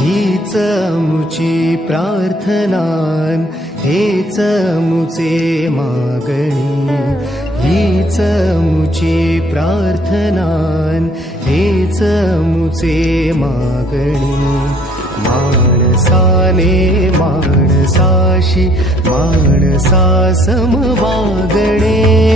हीच मुची प्रार्थनान, हेच मुचे मागणी. हीच मुची प्रार्थनान, हेच मुचे मागणी. माणसाने माणसाशी माणसा सम वागणे.